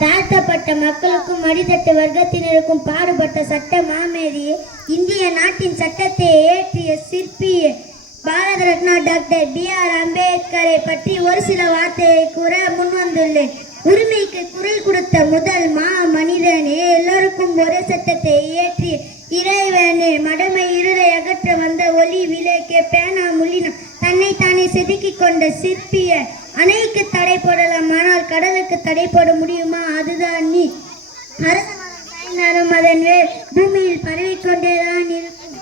தாழ்த்தப்பட்ட மக்களுக்கும் அடித்தட்டு வர்க்கத்தினருக்கும் பாடுபட்ட சட்ட மாமேதையே, இந்திய நாட்டின் சட்டத்தை ஏற்றிய சிற்பி பாரத ரத்னா டாக்டர் B.R. அம்பேத்கரை பற்றி ஒரு சில வார்த்தையை கூற முன்வந்துள்ளேன். உரிமைக்கு குரல் கொடுத்த முதல் மனிதனே, எல்லோருக்கும் ஒரே சட்டத்தை இயற்றி இறைவனே, மடமை இருளை அகற்ற வந்த ஒளி விளக்கே, பேனா முள்ளின தன்னைத்தானே செதுக்கிக் கொண்ட சிற்பிய, அணைக்கு தடை போடலாம் ஆனால் கடலுக்கு தடை போட முடியுமா? அதுதான் நீ. அரசனும் அதன் வேர் பூமியில் பரவிக்கொண்டேதான் இருக்கும்.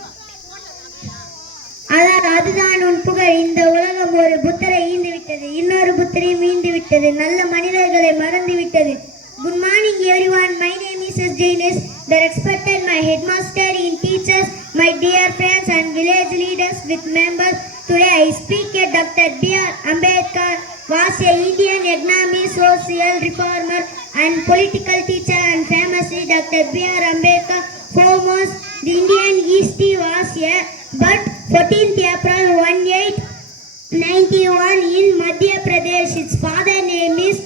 அதுதான் உன் புகழ். இந்த உலகம் ஒரு புத்தரை ஈந்து விட்டது, இன்னொரு புத்தரை மீண்டு விட்டது, நல்ல மனிதர்களை மறந்து விட்டது. Good morning everyone. My name is Jaines, the respected my headmaster in teachers, my dear friends and village leaders with members. Today I speak at Dr. B.R. Ambedkar was a Indian economic, social reformer and political teacher, and famously Dr. B.R. Ambedkar foremost the Indian history was a but 14th April 1891 in Madhya Pradesh. His father name is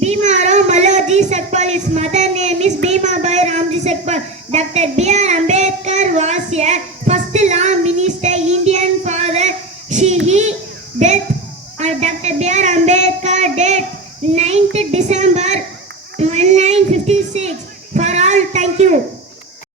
Bhimarao Malodji Sakpal. His mother name is Bhimabai Ramji Sakpal. Dr. B.R. Ambedkar was a first law minister, Indian father. He death Dr. B.R. Ambedkar death 9th December